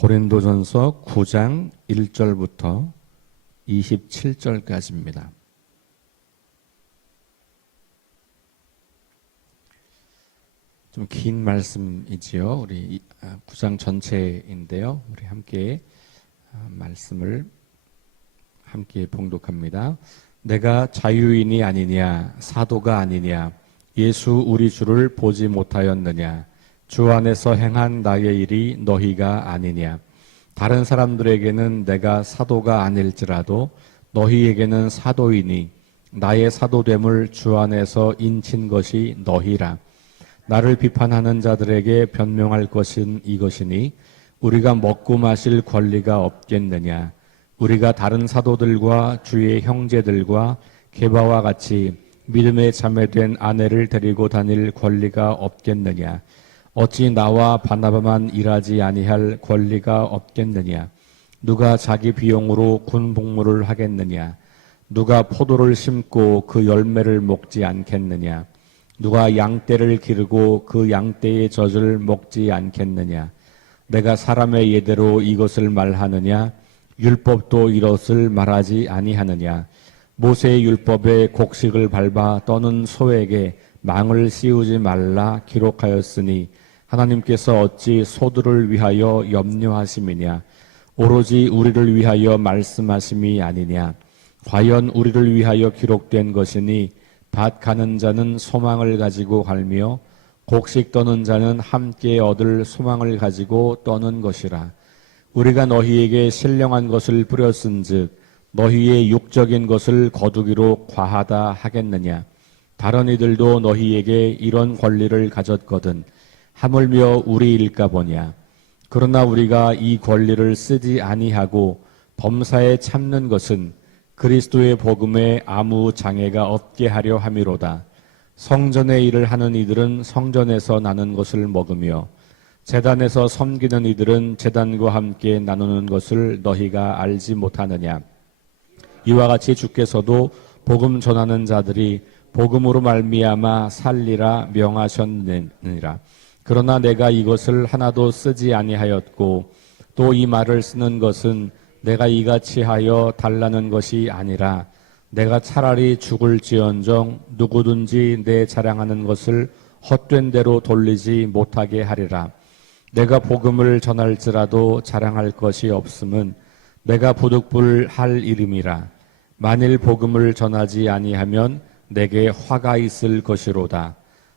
고린도전서 9장 1절부터 27절까지입니다. 좀 긴 말씀이지요. 우리 9장 전체인데요. 우리 함께 말씀을 함께 봉독합니다. 내가 자유인이 아니냐, 사도가 아니냐, 예수 우리 주를 보지 못하였느냐, 주 안에서 행한 나의 일이 너희가 아니냐. 다른 사람들에게는 내가 사도가 아닐지라도 너희에게는 사도이니 나의 사도됨을 주 안에서 인친 것이 너희라. 나를 비판하는 자들에게 변명할 것은 이것이니 우리가 먹고 마실 권리가 없겠느냐. 우리가 다른 사도들과 주의 형제들과 게바와 같이 믿음에 자매된 아내를 데리고 다닐 권리가 없겠느냐. 어찌 나와 바나바만 일하지 아니할 권리가 없겠느냐. 누가 자기 비용으로 군 복무를 하겠느냐. 누가 포도를 심고 그 열매를 먹지 않겠느냐. 누가 양떼를 기르고 그 양떼의 젖을 먹지 않겠느냐. 내가 사람의 예대로 이것을 말하느냐. 율법도 이것을 말하지 아니하느냐. 모세의 율법에 곡식을 밟아 떠는 소에게 망을 씌우지 말라 기록하였으니 하나님께서 어찌 소들을 위하여 염려하심이냐. 오로지 우리를 위하여 말씀하심이 아니냐. 과연 우리를 위하여 기록된 것이니 밭 가는 자는 소망을 가지고 갈며 곡식 떠는 자는 함께 얻을 소망을 가지고 떠는 것이라. 우리가 너희에게 신령한 것을 뿌렸은즉 너희의 육적인 것을 거두기로 과하다 하겠느냐. 다른 이들도 너희에게 이런 권리를 가졌거든 하물며 우리일까 보냐. 그러나 우리가 이 권리를 쓰지 아니하고 범사에 참는 것은 그리스도의 복음에 아무 장애가 없게 하려 함이로다. 성전의 일을 하는 이들은 성전에서 나는 것을 먹으며 제단에서 섬기는 이들은 제단과 함께 나누는 것을 너희가 알지 못하느냐. 이와 같이 주께서도 복음 전하는 자들이 복음으로 말미암아 살리라 명하셨느니라. 그러나 내가 이것을 하나도 쓰지 아니하였고 또 이 말을 쓰는 것은 내가 이같이 하여 달라는 것이 아니라 내가 차라리 죽을지언정 누구든지 내 자랑하는 것을 헛된 대로 돌리지 못하게 하리라. 내가 복음을 전할지라도 자랑할 것이 없음은 내가 부득불할 일임이라. 만일 복음을 전하지 아니하면 내게 화가 있을 것이로다.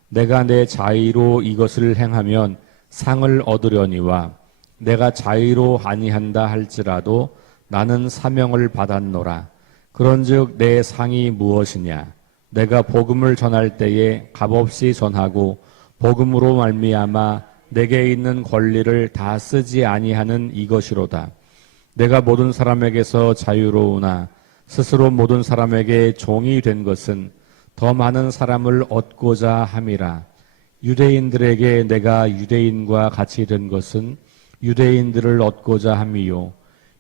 내가 내 자의로 이것을 행하면 상을 얻으려니와 내가 자의로 아니한다 할지라도 나는 사명을 받았노라. 그런즉 내 상이 무엇이냐. 내가 복음을 전할 때에 값없이 전하고 복음으로 말미암아 내게 있는 권리를 다 쓰지 아니하는 이것이로다. 내가 모든 사람에게서 자유로우나 스스로 모든 사람에게 종이 된 것은 더 많은 사람을 얻고자 함이라. 유대인들에게 내가 유대인과 같이 된 것은 유대인들을 얻고자 함이요.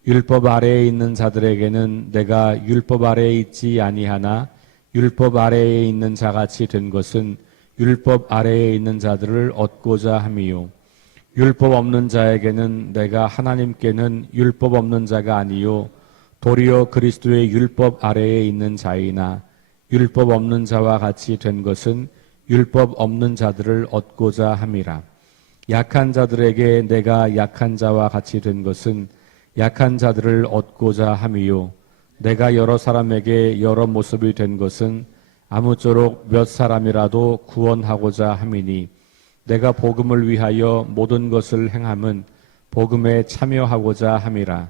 율법 아래에 있는 자들에게는 내가 율법 아래에 있지 아니하나 율법 아래에 있는 자같이 된 것은 율법 아래에 있는 자들을 얻고자 함이요. 율법 없는 자에게는 내가 하나님께는 율법 없는 자가 아니요 도리어 그리스도의 율법 아래에 있는 자이나 율법 없는 자와 같이 된 것은 율법 없는 자들을 얻고자 함이라. 약한 자들에게 내가 약한 자와 같이 된 것은 약한 자들을 얻고자 함이요. 내가 여러 사람에게 여러 모습이 된 것은 아무쪼록 몇 사람이라도 구원하고자 함이니 내가 복음을 위하여 모든 것을 행함은 복음에 참여하고자 함이라.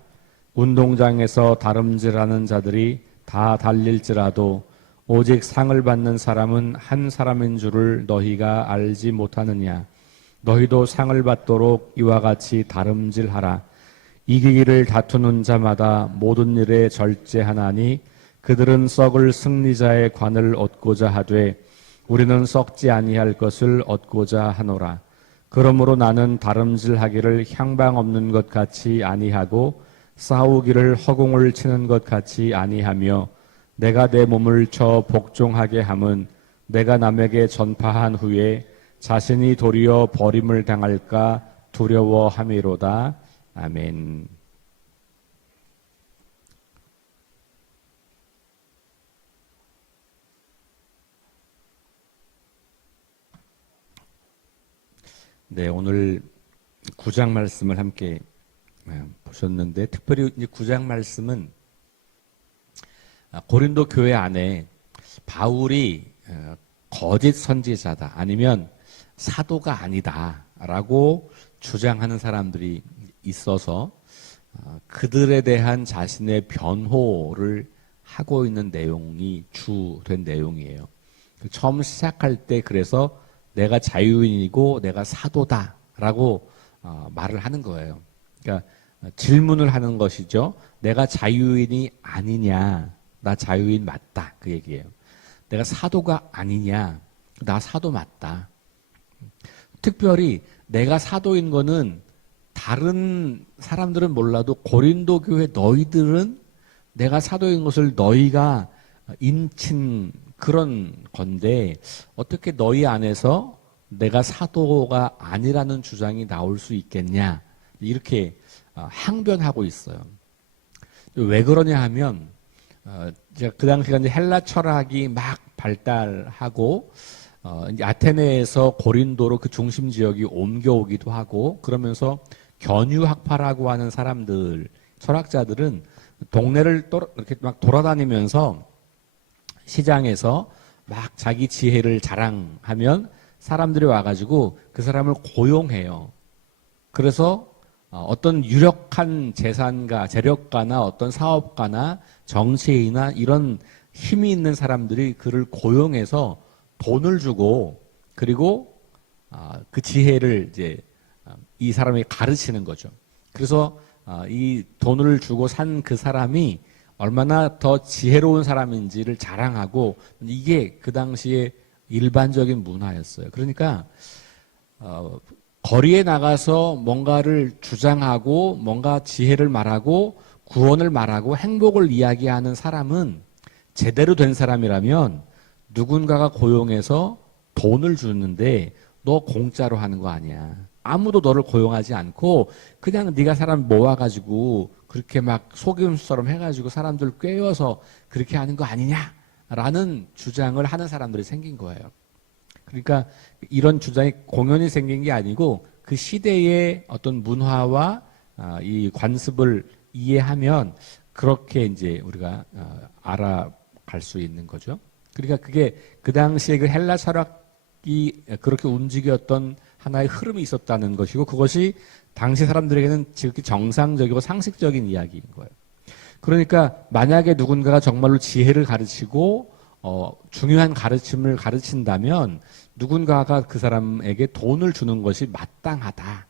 운동장에서 다름질하는 자들이 다 달릴지라도 오직 상을 받는 사람은 한 사람인 줄을 너희가 알지 못하느냐. 너희도 상을 받도록 이와 같이 다름질하라. 이기기를 다투는 자마다 모든 일에 절제하나니 그들은 썩을 승리자의 관을 얻고자 하되 우리는 썩지 아니할 것을 얻고자 하노라. 그러므로 나는 다름질하기를 향방 없는 것 같이 아니하고 싸우기를 허공을 치는 것 같이 아니하며 내가 내 몸을 쳐 복종하게 함은 내가 남에게 전파한 후에 자신이 도리어 버림을 당할까 두려워함이로다. 아멘. 네, 오늘 9장 말씀을 함께 보셨는데, 특별히 이제 9장 말씀은 고린도 교회 안에 바울이 거짓 선지자다, 아니면 사도가 아니다라고 주장하는 사람들이 있어서 그들에 대한 자신의 변호를 하고 있는 내용이 주된 내용이에요. 처음 시작할 때 그래서 내가 자유인이고 내가 사도다라고 말을 하는 거예요. 그러니까 질문을 하는 것이죠. 내가 자유인이 아니냐? 나 자유인 맞다. 그 얘기예요. 내가 사도가 아니냐? 나 사도 맞다. 특별히 내가 사도인 거는 다른 사람들은 몰라도 고린도 교회 너희들은 내가 사도인 것을 너희가 인친 그런 건데 어떻게 너희 안에서 내가 사도가 아니라는 주장이 나올 수 있겠냐, 이렇게 항변하고 있어요. 왜 그러냐 하면 제가 그 당시가 이제 헬라 철학이 막 발달하고 이제 아테네에서 고린도로 그 중심 지역이 옮겨오기도 하고, 그러면서 견유학파라고 하는 사람들, 철학자들은 동네를 이렇게 막 돌아다니면서 시장에서 막 자기 지혜를 자랑하면 사람들이 와가지고 그 사람을 고용해요. 그래서 어떤 유력한 재산가, 재력가나 어떤 사업가나 정치인이나 이런 힘이 있는 사람들이 그를 고용해서 돈을 주고, 그리고 그 지혜를 이제 이 사람이 가르치는 거죠. 그래서 이 돈을 주고 산 그 사람이 얼마나 더 지혜로운 사람인지를 자랑하고, 이게 그 당시에 일반적인 문화였어요. 그러니까 거리에 나가서 뭔가를 주장하고 뭔가 지혜를 말하고 구원을 말하고 행복을 이야기하는 사람은 제대로 된 사람이라면 누군가가 고용해서 돈을 주는데 너 공짜로 하는 거 아니야. 아무도 너를 고용하지 않고 그냥 네가 사람 모아가지고 그렇게 막 속임수처럼 해가지고 사람들 꿰어서 그렇게 하는 거 아니냐라는 주장을 하는 사람들이 생긴 거예요. 그러니까 이런 주장이 공연이 생긴 게 아니고 그 시대의 어떤 문화와 이 관습을 이해하면 그렇게 이제 우리가 알아갈 수 있는 거죠. 그러니까 그게 그 당시에 그 헬라 철학이 그렇게 움직였던 하나의 흐름이 있었다는 것이고, 그것이 당시 사람들에게는 지극히 정상적이고 상식적인 이야기인 거예요. 그러니까 만약에 누군가가 정말로 지혜를 가르치고 중요한 가르침을 가르친다면 누군가가 그 사람에게 돈을 주는 것이 마땅하다.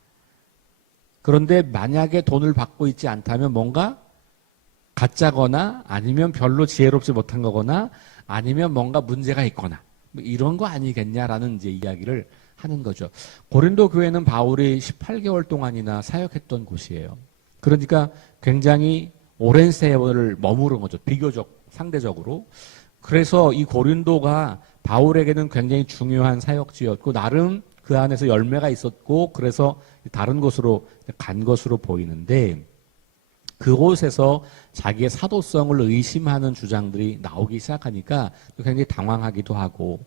그런데 만약에 돈을 받고 있지 않다면 뭔가 가짜거나 아니면 별로 지혜롭지 못한 거거나 아니면 뭔가 문제가 있거나 뭐 이런 거 아니겠냐라는 이제 이야기를 하는 거죠. 고린도 교회는 바울이 18개월 동안이나 사역했던 곳이에요. 그러니까 굉장히 오랜 세월을 머무른 거죠. 비교적, 상대적으로. 그래서 이 고린도가 바울에게는 굉장히 중요한 사역지였고 나름 그 안에서 열매가 있었고 그래서 다른 곳으로 간 것으로 보이는데, 그곳에서 자기의 사도성을 의심하는 주장들이 나오기 시작하니까 굉장히 당황하기도 하고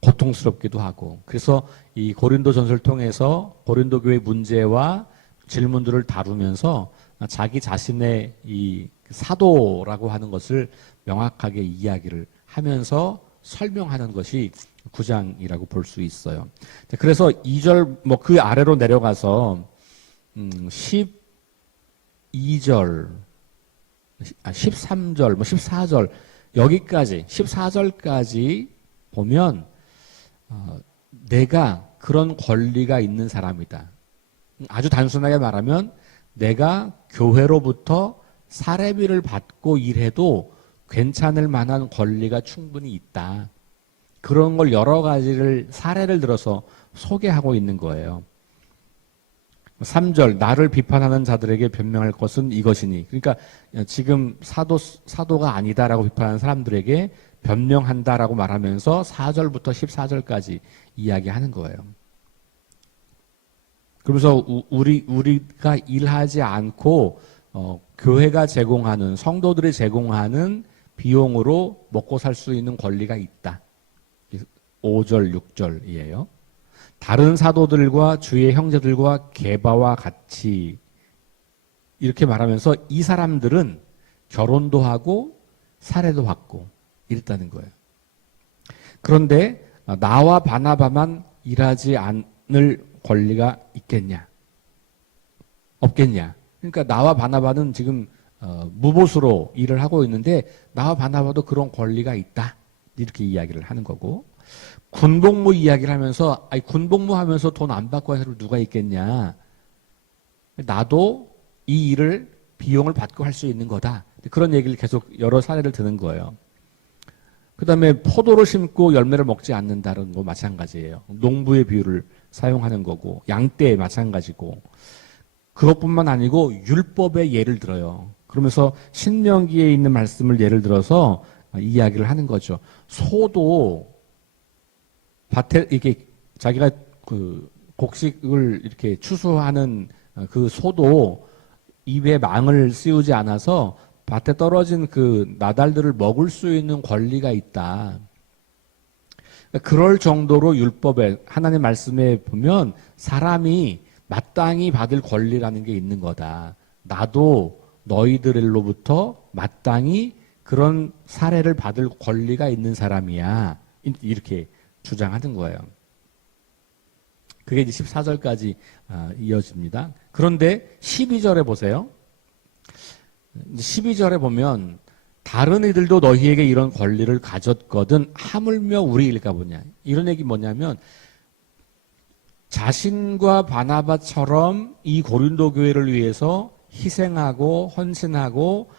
고통스럽기도 하고, 그래서 이 고린도 전서를 통해서 고린도 교회 문제와 질문들을 다루면서 자기 자신의 이 사도라고 하는 것을 명확하게 이야기를 하면서 설명하는 것이 9장이라고 볼 수 있어요. 그래서 2절 뭐 그 아래로 내려가서 12절, 13절, 뭐 14절 여기까지 14절까지 보면 내가 그런 권리가 있는 사람이다. 아주 단순하게 말하면 내가 교회로부터 사례비를 받고 일해도 괜찮을 만한 권리가 충분히 있다. 그런 걸 여러 가지를 사례를 들어서 소개하고 있는 거예요. 3절 나를 비판하는 자들에게 변명할 것은 이것이니, 그러니까 지금 사도가 아니다라고 비판하는 사람들에게 변명한다라고 말하면서 4절부터 14절까지 이야기하는 거예요. 그러면서 우리가 일하지 않고 교회가 제공하는, 성도들이 제공하는 비용으로 먹고 살 수 있는 권리가 있다. 5절, 6절이에요. 다른 사도들과 주의 형제들과 게바와 같이 이렇게 말하면서 이 사람들은 결혼도 하고 살해도 받고 이랬다는 거예요. 그런데 나와 바나바만 일하지 않을 권리가 있겠냐? 없겠냐? 그러니까 나와 바나바는 지금 무보수로 일을 하고 있는데 나와 바나바도 그런 권리가 있다. 이렇게 이야기를 하는 거고, 군복무 이야기를 하면서 아니 군복무 하면서 돈 안 받고 하는 사람 누가 있겠냐? 나도 이 일을 비용을 받고 할 수 있는 거다. 그런 얘기를 계속 여러 사례를 드는 거예요. 그 다음에 포도를 심고 열매를 먹지 않는다는 거 마찬가지예요. 농부의 비유를 사용하는 거고, 양떼 마찬가지고, 그것뿐만 아니고 율법의 예를 들어요. 그러면서 신명기에 있는 말씀을 예를 들어서 이야기를 하는 거죠. 소도 밭에 이렇게 자기가 그 곡식을 이렇게 추수하는 그 소도 입에 망을 씌우지 않아서 밭에 떨어진 그 나달들을 먹을 수 있는 권리가 있다. 그럴 정도로 율법에, 하나님 말씀에 보면 사람이 마땅히 받을 권리라는 게 있는 거다. 나도 너희들로부터 마땅히 그런 사례를 받을 권리가 있는 사람이야. 이렇게 주장하는 거예요. 그게 이제 14절까지 이어집니다. 그런데 12절에 보세요. 12절에 보면 다른 이들도 너희에게 이런 권리를 가졌거든 하물며 우리일까 보냐. 이런 얘기 뭐냐면 자신과 바나바처럼 이 고린도 교회를 위해서 희생하고 헌신하고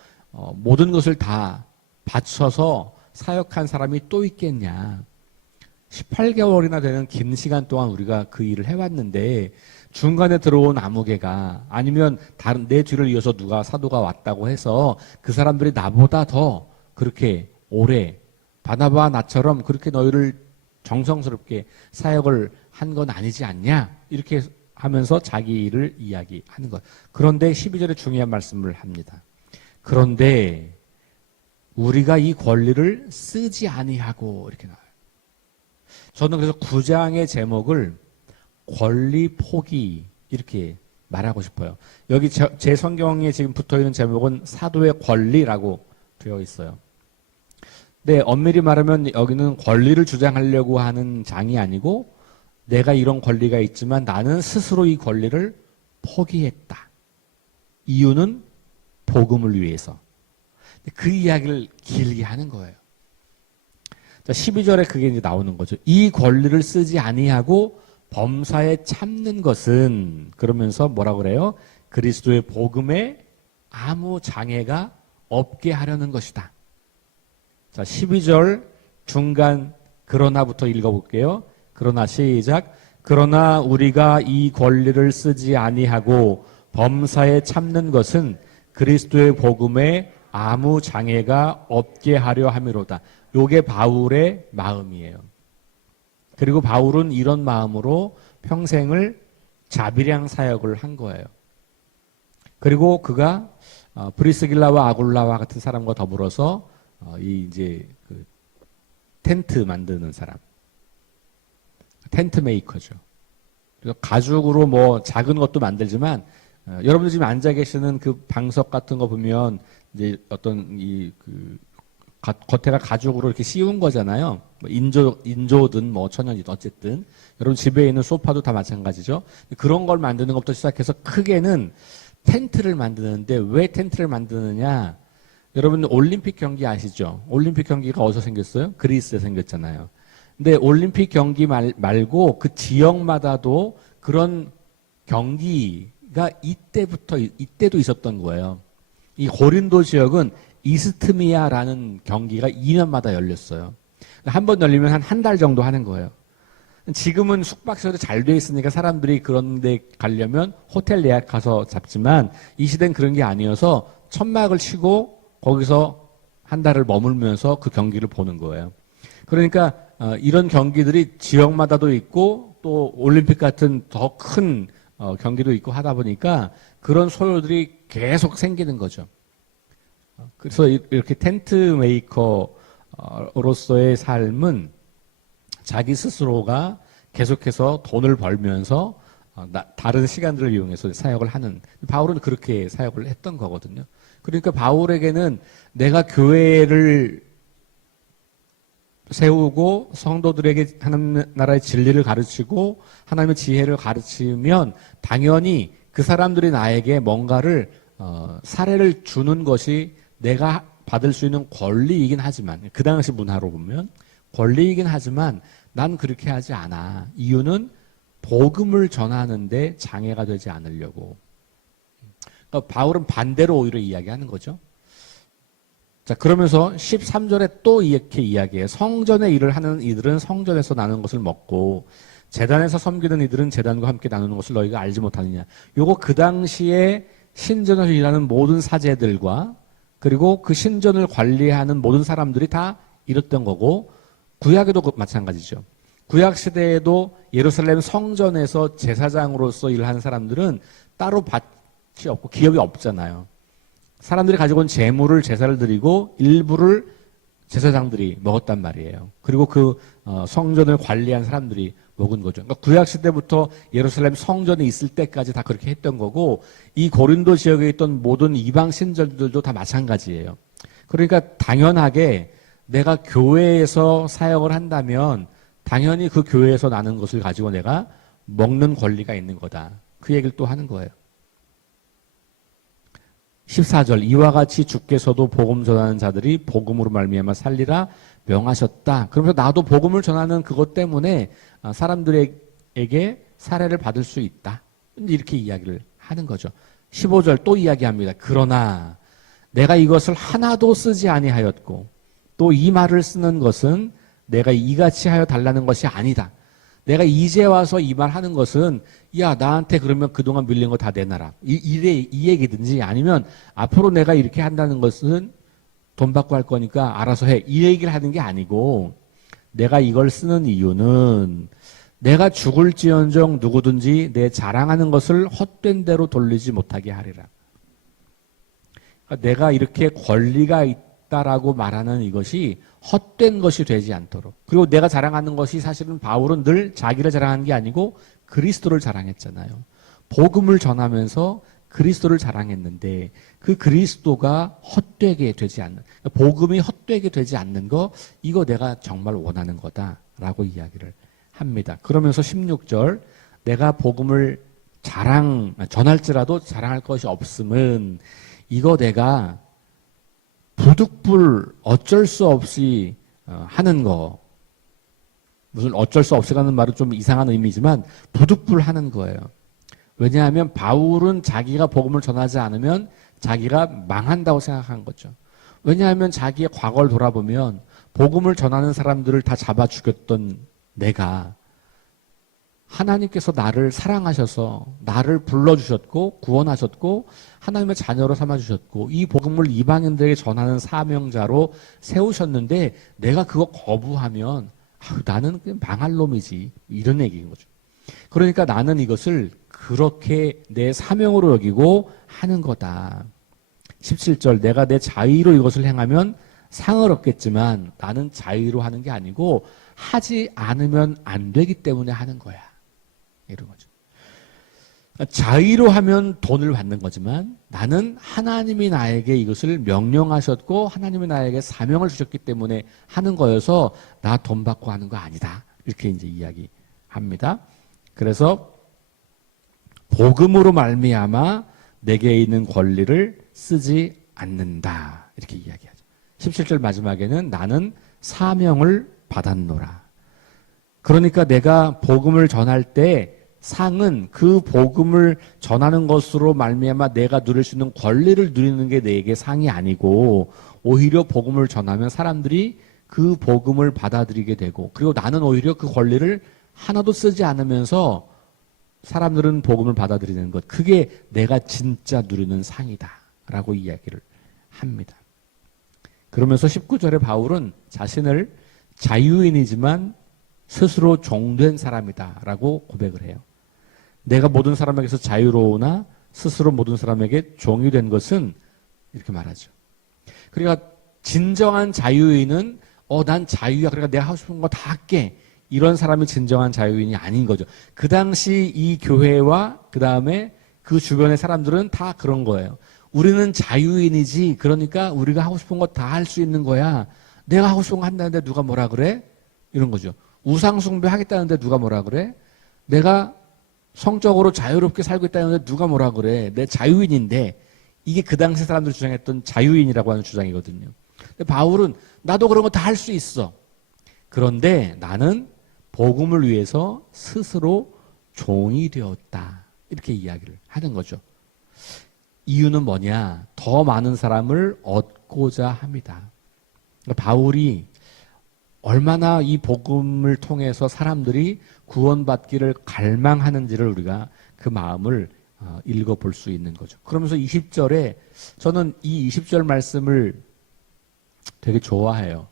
모든 것을 다 바쳐서 사역한 사람이 또 있겠냐. 18개월이나 되는 긴 시간 동안 우리가 그 일을 해왔는데 중간에 들어온 아무개가 아니면 다른 내 뒤를 이어서 누가 사도가 왔다고 해서 그 사람들이 나보다 더 그렇게 오래 바나바와 나처럼 그렇게 너희를 정성스럽게 사역을 한 건 아니지 않냐? 이렇게 하면서 자기 일을 이야기하는 것. 그런데 12절에 중요한 말씀을 합니다. 그런데 우리가 이 권리를 쓰지 아니하고 이렇게 나와요. 저는 그래서 9장의 제목을 권리 포기 이렇게 말하고 싶어요. 여기 제 성경에 지금 붙어있는 제목은 사도의 권리라고 되어 있어요. 근데 엄밀히 말하면 여기는 권리를 주장하려고 하는 장이 아니고 내가 이런 권리가 있지만 나는 스스로 이 권리를 포기했다. 이유는 복음을 위해서. 그 이야기를 길게 하는 거예요. 자, 12절에 그게 이제 나오는 거죠. 이 권리를 쓰지 아니하고 범사에 참는 것은 그러면서 뭐라고 그래요? 그리스도의 복음에 아무 장애가 없게 하려는 것이다. 자, 12절 중간 그러나부터 읽어볼게요. 그러나 시작. 그러나 우리가 이 권리를 쓰지 아니하고 범사에 참는 것은 그리스도의 복음에 아무 장애가 없게 하려 함이로다. 요게 바울의 마음이에요. 그리고 바울은 이런 마음으로 평생을 자비량 사역을 한 거예요. 그리고 그가 브리스길라와 아굴라와 같은 사람과 더불어서 이제 그 텐트 만드는 사람, 텐트 메이커죠. 그래서 가죽으로 뭐 작은 것도 만들지만 여러분들 지금 앉아 계시는 그 방석 같은 거 보면 이제 어떤 겉에가 가죽으로 이렇게 씌운 거잖아요. 뭐 인조든 뭐 천연이든 어쨌든 여러분 집에 있는 소파도 다 마찬가지죠. 그런 걸 만드는 것부터 시작해서 크게는 텐트를 만드는데 왜 텐트를 만드느냐? 여러분 올림픽 경기 아시죠? 올림픽 경기가 어디서 생겼어요? 그리스에 생겼잖아요. 근데 올림픽 경기 말고 그 지역마다도 그런 경기가 이때도 있었던 거예요. 이 고린도 지역은 이스트미아라는 경기가 2년마다 열렸어요. 한 번 열리면 한 달 정도 하는 거예요. 지금은 숙박시설이 잘 돼 있으니까 사람들이 그런 데 가려면 호텔 예약 가서 잡지만 이 시대는 그런 게 아니어서 천막을 치고 거기서 한 달을 머물면서 그 경기를 보는 거예요. 그러니까 이런 경기들이 지역마다도 있고 또 올림픽 같은 더 큰 경기도 있고 하다 보니까 그런 소요들이 계속 생기는 거죠. 그래서 이렇게 텐트 메이커로서의 삶은 자기 스스로가 계속해서 돈을 벌면서 다른 시간들을 이용해서 사역을 하는, 바울은 그렇게 사역을 했던 거거든요. 그러니까 바울에게는 내가 교회를 세우고 성도들에게 하나님 나라의 진리를 가르치고 하나님의 지혜를 가르치면 당연히 그 사람들이 나에게 뭔가를 사례를 주는 것이 내가 받을 수 있는 권리이긴 하지만, 그 당시 문화로 보면 권리이긴 하지만 난 그렇게 하지 않아. 이유는 복음을 전하는데 장애가 되지 않으려고. 그러니까 바울은 반대로 오히려 이야기하는 거죠. 자, 그러면서 13절에 또 이렇게 이야기해요. 성전의 일을 하는 이들은 성전에서 나누는 것을 먹고 제단에서 섬기는 이들은 제단과 함께 나누는 것을 너희가 알지 못하느냐. 요거 그 당시에 신전에서 일하는 모든 사제들과 그리고 그 신전을 관리하는 모든 사람들이 다 이랬던 거고, 구약에도 마찬가지죠. 구약 시대에도 예루살렘 성전에서 제사장으로서 일하는 사람들은 따로 밭이 없고 기업이 없잖아요. 사람들이 가지고 온 재물을 제사를 드리고 일부를 제사장들이 먹었단 말이에요. 그리고 그 성전을 관리한 사람들이 먹은 거죠. 그러니까 구약 시대부터 예루살렘 성전이 있을 때까지 다 그렇게 했던 거고, 이 고린도 지역에 있던 모든 이방 신전들도 다 마찬가지예요. 그러니까 당연하게 내가 교회에서 사역을 한다면 당연히 그 교회에서 나는 것을 가지고 내가 먹는 권리가 있는 거다. 그 얘기를 또 하는 거예요. 14절, 이와 같이 주께서도 복음 전하는 자들이 복음으로 말미암아 살리라 명하셨다. 그러면서 나도 복음을 전하는 그것 때문에 사람들에게 사례를 받을 수 있다. 이렇게 이야기를 하는 거죠. 15절 또 이야기합니다. 그러나 내가 이것을 하나도 쓰지 아니하였고 또 이 말을 쓰는 것은 내가 이같이 하여 달라는 것이 아니다. 내가 이제 와서 이 말 하는 것은 야 나한테 그러면 그동안 밀린 거 다 내놔라. 이 얘기든지 아니면 앞으로 내가 이렇게 한다는 것은 돈 받고 할 거니까 알아서 해. 이 얘기를 하는 게 아니고 내가 이걸 쓰는 이유는 내가 죽을지언정 누구든지 내 자랑하는 것을 헛된 대로 돌리지 못하게 하리라. 그러니까 내가 이렇게 권리가 있다라고 말하는 이것이 헛된 것이 되지 않도록. 그리고 내가 자랑하는 것이 사실은 바울은 늘 자기를 자랑하는 게 아니고 그리스도를 자랑했잖아요. 복음을 전하면서 그리스도를 자랑했는데 그 그리스도가 헛되게 되지 않는, 복음이 헛되게 되지 않는 거, 이거 내가 정말 원하는 거다라고 이야기를 합니다. 그러면서 16절, 내가 복음을 전할지라도 자랑할 것이 없음은 이거 내가 부득불 어쩔 수 없이 하는 거. 무슨 어쩔 수 없이 가는 말은 좀 이상한 의미지만 부득불 하는 거예요. 왜냐하면 바울은 자기가 복음을 전하지 않으면 자기가 망한다고 생각한 거죠. 왜냐하면 자기의 과거를 돌아보면 복음을 전하는 사람들을 다 잡아 죽였던 내가 하나님께서 나를 사랑하셔서 나를 불러주셨고 구원하셨고 하나님의 자녀로 삼아주셨고 이 복음을 이방인들에게 전하는 사명자로 세우셨는데 내가 그거 거부하면 나는 그냥 망할 놈이지, 이런 얘기인 거죠. 그러니까 나는 이것을 그렇게 내 사명으로 여기고 하는 거다. 17절, 내가 내 자의로 이것을 행하면 상을 얻겠지만 나는 자의로 하는 게 아니고 하지 않으면 안 되기 때문에 하는 거야. 이런 거죠. 자의로 하면 돈을 받는 거지만 나는 하나님이 나에게 이것을 명령하셨고 하나님이 나에게 사명을 주셨기 때문에 하는 거여서 나 돈 받고 하는 거 아니다. 이렇게 이제 이야기합니다. 그래서 복음으로 말미암아 내게 있는 권리를 쓰지 않는다. 이렇게 이야기하죠. 17절 마지막에는 나는 사명을 받았노라. 그러니까 내가 복음을 전할 때 상은 그 복음을 전하는 것으로 말미암아 내가 누릴 수 있는 권리를 누리는 게 내게 상이 아니고 오히려 복음을 전하면 사람들이 그 복음을 받아들이게 되고 그리고 나는 오히려 그 권리를 하나도 쓰지 않으면서 사람들은 복음을 받아들이는 것, 그게 내가 진짜 누리는 상이다 라고 이야기를 합니다. 그러면서 19절에 바울은 자신을 자유인이지만 스스로 종된 사람이다 라고 고백을 해요. 내가 모든 사람에게서 자유로우나 스스로 모든 사람에게 종이 된 것은 이렇게 말하죠. 그러니까 진정한 자유인은 난 자유야. 그러니까 내가 하고 싶은 거 다 할게. 이런 사람이 진정한 자유인이 아닌 거죠. 그 당시 이 교회와 그 다음에 그 주변의 사람들은 다 그런 거예요. 우리는 자유인이지. 그러니까 우리가 하고 싶은 거 다 할 수 있는 거야. 내가 하고 싶은 거 한다는데 누가 뭐라 그래? 이런 거죠. 우상 숭배 하겠다는데 누가 뭐라 그래? 내가 성적으로 자유롭게 살고 있다는데 누가 뭐라 그래? 내 자유인인데. 이게 그 당시 사람들이 주장했던 자유인이라고 하는 주장이거든요. 근데 바울은 나도 그런 거 다 할 수 있어. 그런데 나는 복음을 위해서 스스로 종이 되었다. 이렇게 이야기를 하는 거죠. 이유는 뭐냐? 더 많은 사람을 얻고자 합니다. 그러니까 바울이 얼마나 이 복음을 통해서 사람들이 구원받기를 갈망하는지를 우리가 그 마음을 읽어볼 수 있는 거죠. 그러면서 20절에 저는 이 20절 말씀을 되게 좋아해요.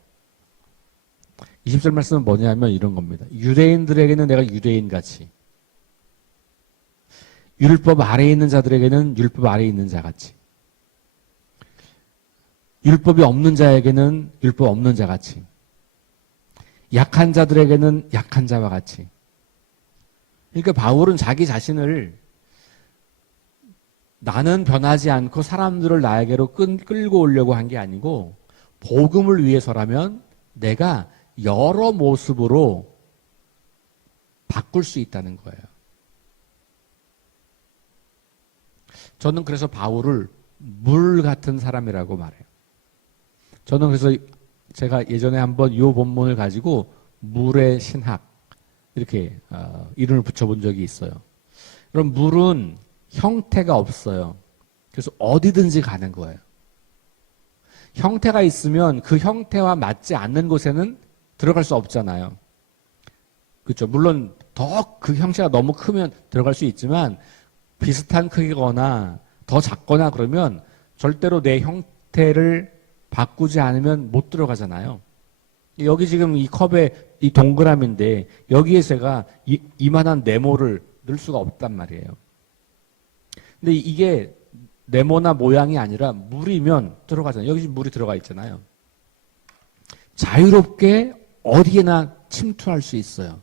20절 말씀은 뭐냐면 이런 겁니다. 유대인들에게는 내가 유대인같이, 율법 아래에 있는 자들에게는 율법 아래에 있는 자같이, 율법이 없는 자에게는 율법 없는 자같이, 약한 자들에게는 약한 자와 같이. 그러니까 바울은 자기 자신을 나는 변하지 않고 사람들을 나에게로 끌고 오려고 한 게 아니고 복음을 위해서라면 내가 여러 모습으로 바꿀 수 있다는 거예요. 저는 그래서 바울을 물 같은 사람이라고 말해요. 저는 그래서 제가 예전에 한번 이 본문을 가지고 물의 신학 이렇게 이름을 붙여본 적이 있어요. 그럼 물은 형태가 없어요. 그래서 어디든지 가는 거예요. 형태가 있으면 그 형태와 맞지 않는 곳에는 들어갈 수 없잖아요. 그렇죠. 물론 더 그 형체가 너무 크면 들어갈 수 있지만 비슷한 크기거나 더 작거나 그러면 절대로 내 형태를 바꾸지 않으면 못 들어가잖아요. 여기 지금 이 컵에 이 동그라미인데 여기에 제가 이만한 네모를 넣을 수가 없단 말이에요. 근데 이게 네모나 모양이 아니라 물이면 들어가잖아요. 여기 지금 물이 들어가 있잖아요. 자유롭게 어디에나 침투할 수 있어요.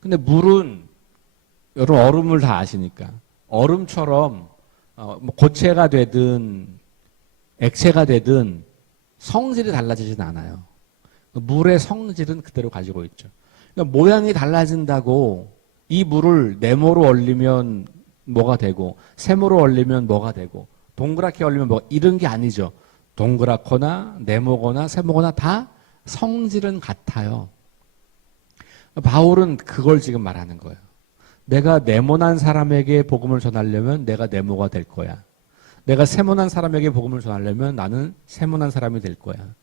근데 물은 여러분 얼음을 다 아시니까 얼음처럼 뭐 고체가 되든 액체가 되든 성질이 달라지진 않아요. 물의 성질은 그대로 가지고 있죠. 그러니까 모양이 달라진다고 이 물을 네모로 얼리면 뭐가 되고 세모로 얼리면 뭐가 되고 동그랗게 얼리면 뭐가 이런 게 아니죠. 동그랗거나 네모거나 세모거나 다 성질은 같아요. 바울은 그걸 지금 말하는 거예요. 내가 네모난 사람에게 복음을 전하려면 내가 네모가 될 거야. 내가 세모난 사람에게 복음을 전하려면 나는 세모난 사람이 될 거야.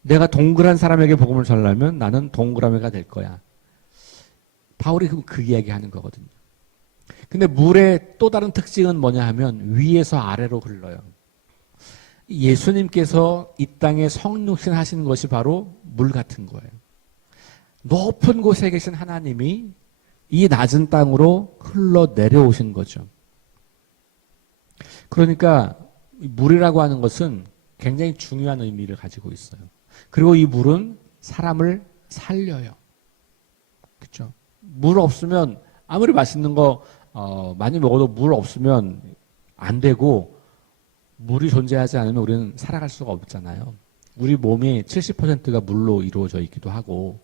내가 동그란 사람에게 복음을 전하려면 나는 동그라미가 될 거야. 바울이 그 이야기 하는 거거든요. 근데 물의 또 다른 특징은 뭐냐 하면 위에서 아래로 흘러요. 예수님께서 이 땅에 성육신 하신 것이 바로 물 같은 거예요. 높은 곳에 계신 하나님이 이 낮은 땅으로 흘러 내려오신 거죠. 그러니까 물이라고 하는 것은 굉장히 중요한 의미를 가지고 있어요. 그리고 이 물은 사람을 살려요. 그렇죠? 물 없으면 아무리 맛있는 거 많이 먹어도 물 없으면 안 되고 물이 존재하지 않으면 우리는 살아갈 수가 없잖아요. 우리 몸이 70%가 물로 이루어져 있기도 하고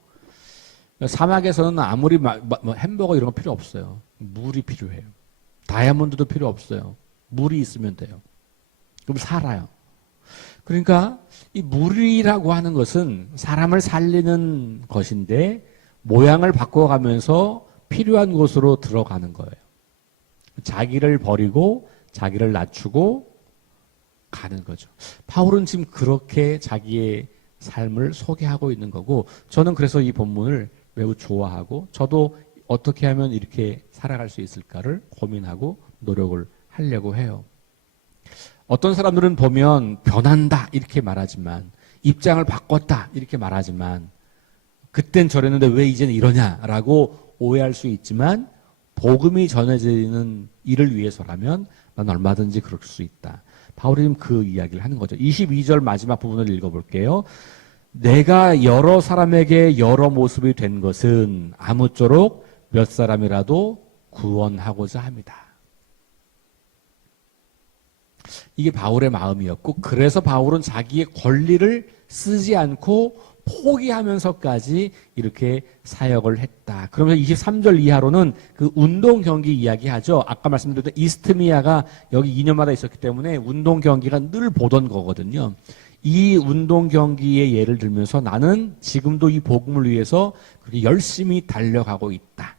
사막에서는 아무리 햄버거 이런 거 필요 없어요. 물이 필요해요. 다이아몬드도 필요 없어요. 물이 있으면 돼요. 그럼 살아요. 그러니까 이 물이라고 하는 것은 사람을 살리는 것인데 모양을 바꿔가면서 필요한 곳으로 들어가는 거예요. 자기를 버리고 자기를 낮추고 가는 거죠. 바울은 지금 그렇게 자기의 삶을 소개하고 있는 거고 저는 그래서 이 본문을 매우 좋아하고 저도 어떻게 하면 이렇게 살아갈 수 있을까를 고민하고 노력을 하려고 해요. 어떤 사람들은 보면 변한다 이렇게 말하지만 입장을 바꿨다 이렇게 말하지만 그땐 저랬는데 왜 이제는 이러냐라고 오해할 수 있지만 복음이 전해지는 일을 위해서라면 난 얼마든지 그럴 수 있다. 바울이 지금 그 이야기를 하는 거죠. 22절 마지막 부분을 읽어볼게요. 내가 여러 사람에게 여러 모습이 된 것은 아무쪼록 몇 사람이라도 구원하고자 합니다. 이게 바울의 마음이었고, 그래서 바울은 자기의 권리를 쓰지 않고 포기하면서까지 이렇게 사역을 했다. 그러면서 23절 이하로는 그 운동 경기 이야기하죠. 아까 말씀드렸던 이스트미아가 여기 2년마다 있었기 때문에 운동 경기가 늘 보던 거거든요. 이 운동 경기의 예를 들면서 나는 지금도 이 복음을 위해서 그렇게 열심히 달려가고 있다.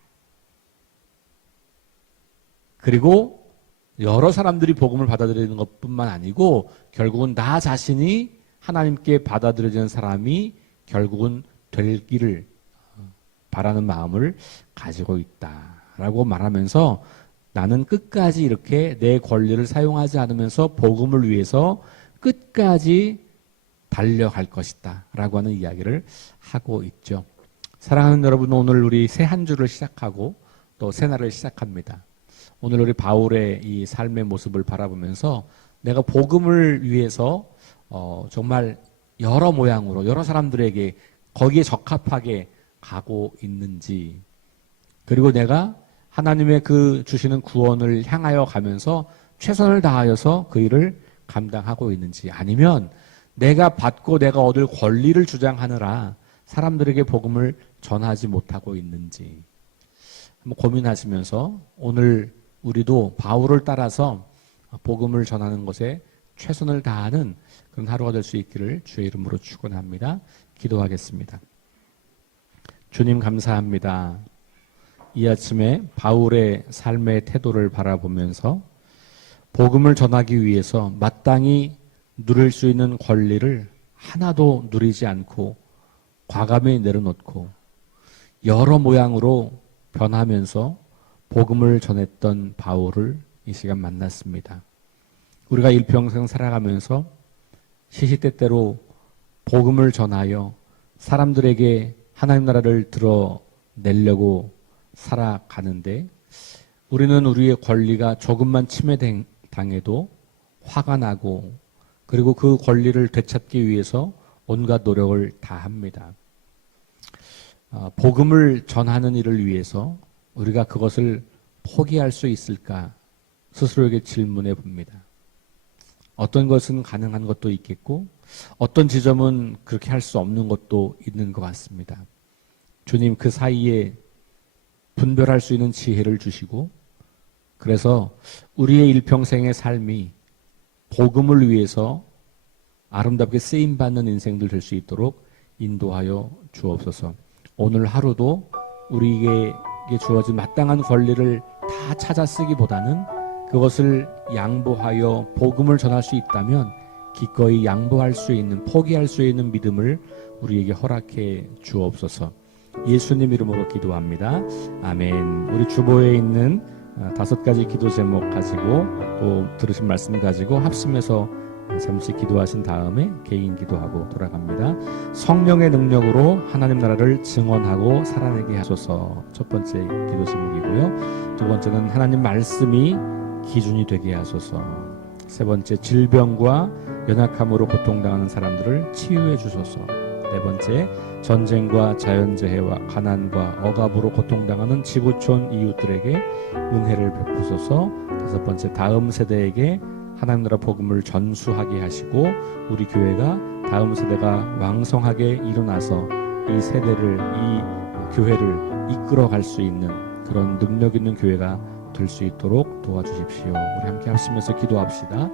그리고 여러 사람들이 복음을 받아들이는 것뿐만 아니고 결국은 나 자신이 하나님께 받아들여지는 사람이 결국은 될 길을 바라는 마음을 가지고 있다라고 말하면서 나는 끝까지 이렇게 내 권리를 사용하지 않으면서 복음을 위해서 끝까지 달려갈 것이다 라고 하는 이야기를 하고 있죠. 사랑하는 여러분, 오늘 우리 새 한 주를 시작하고 또 새 날을 시작합니다. 오늘 우리 바울의 이 삶의 모습을 바라보면서 내가 복음을 위해서 정말 여러 모양으로 여러 사람들에게 거기에 적합하게 가고 있는지, 그리고 내가 하나님의 그 주시는 구원을 향하여 가면서 최선을 다하여서 그 일을 감당하고 있는지, 아니면 내가 받고 내가 얻을 권리를 주장하느라 사람들에게 복음을 전하지 못하고 있는지 한번 고민하시면서 오늘 우리도 바울을 따라서 복음을 전하는 것에 최선을 다하는 그런 하루가 될 수 있기를 주의 이름으로 축원합니다. 기도하겠습니다. 주님 감사합니다. 이 아침에 바울의 삶의 태도를 바라보면서 복음을 전하기 위해서 마땅히 누릴 수 있는 권리를 하나도 누리지 않고 과감히 내려놓고 여러 모양으로 변하면서 복음을 전했던 바울을 이 시간 만났습니다. 우리가 일평생 살아가면서 시시때때로 복음을 전하여 사람들에게 하나님 나라를 드러내려고 살아가는데, 우리는 우리의 권리가 조금만 침해당해도 화가 나고, 그리고 그 권리를 되찾기 위해서 온갖 노력을 다합니다. 복음을 전하는 일을 위해서 우리가 그것을 포기할 수 있을까 스스로에게 질문해 봅니다. 어떤 것은 가능한 것도 있겠고 어떤 지점은 그렇게 할 수 없는 것도 있는 것 같습니다. 주님, 그 사이에 분별할 수 있는 지혜를 주시고, 그래서 우리의 일평생의 삶이 복음을 위해서 아름답게 쓰임받는 인생들 될 수 있도록 인도하여 주옵소서. 오늘 하루도 우리에게 주어진 마땅한 권리를 다 찾아 쓰기보다는 그것을 양보하여 복음을 전할 수 있다면 기꺼이 양보할 수 있는, 포기할 수 있는 믿음을 우리에게 허락해 주옵소서. 예수님 이름으로 기도합니다. 아멘. 우리 주보에 있는 5가지 기도 제목 가지고 또 들으신 말씀 가지고 합심해서 잠시 기도하신 다음에 개인 기도하고 돌아갑니다. 성령의 능력으로 하나님 나라를 증언하고 살아내게 하소서. 첫 번째 기도 제목이고요. 두 번째는 하나님 말씀이 기준이 되게 하소서. 세 번째, 질병과 연약함으로 고통당하는 사람들을 치유해 주소서. 네 번째, 전쟁과 자연재해와 가난과 억압으로 고통당하는 지구촌 이웃들에게 은혜를 베푸소서. 다섯 번째, 다음 세대에게 하나님 나라 복음을 전수하게 하시고 우리 교회가 다음 세대가 왕성하게 일어나서 이 세대를, 이 교회를 이끌어갈 수 있는 그런 능력 있는 교회가 될 수 있도록 도와주십시오. 우리 함께 합심해서 기도합시다.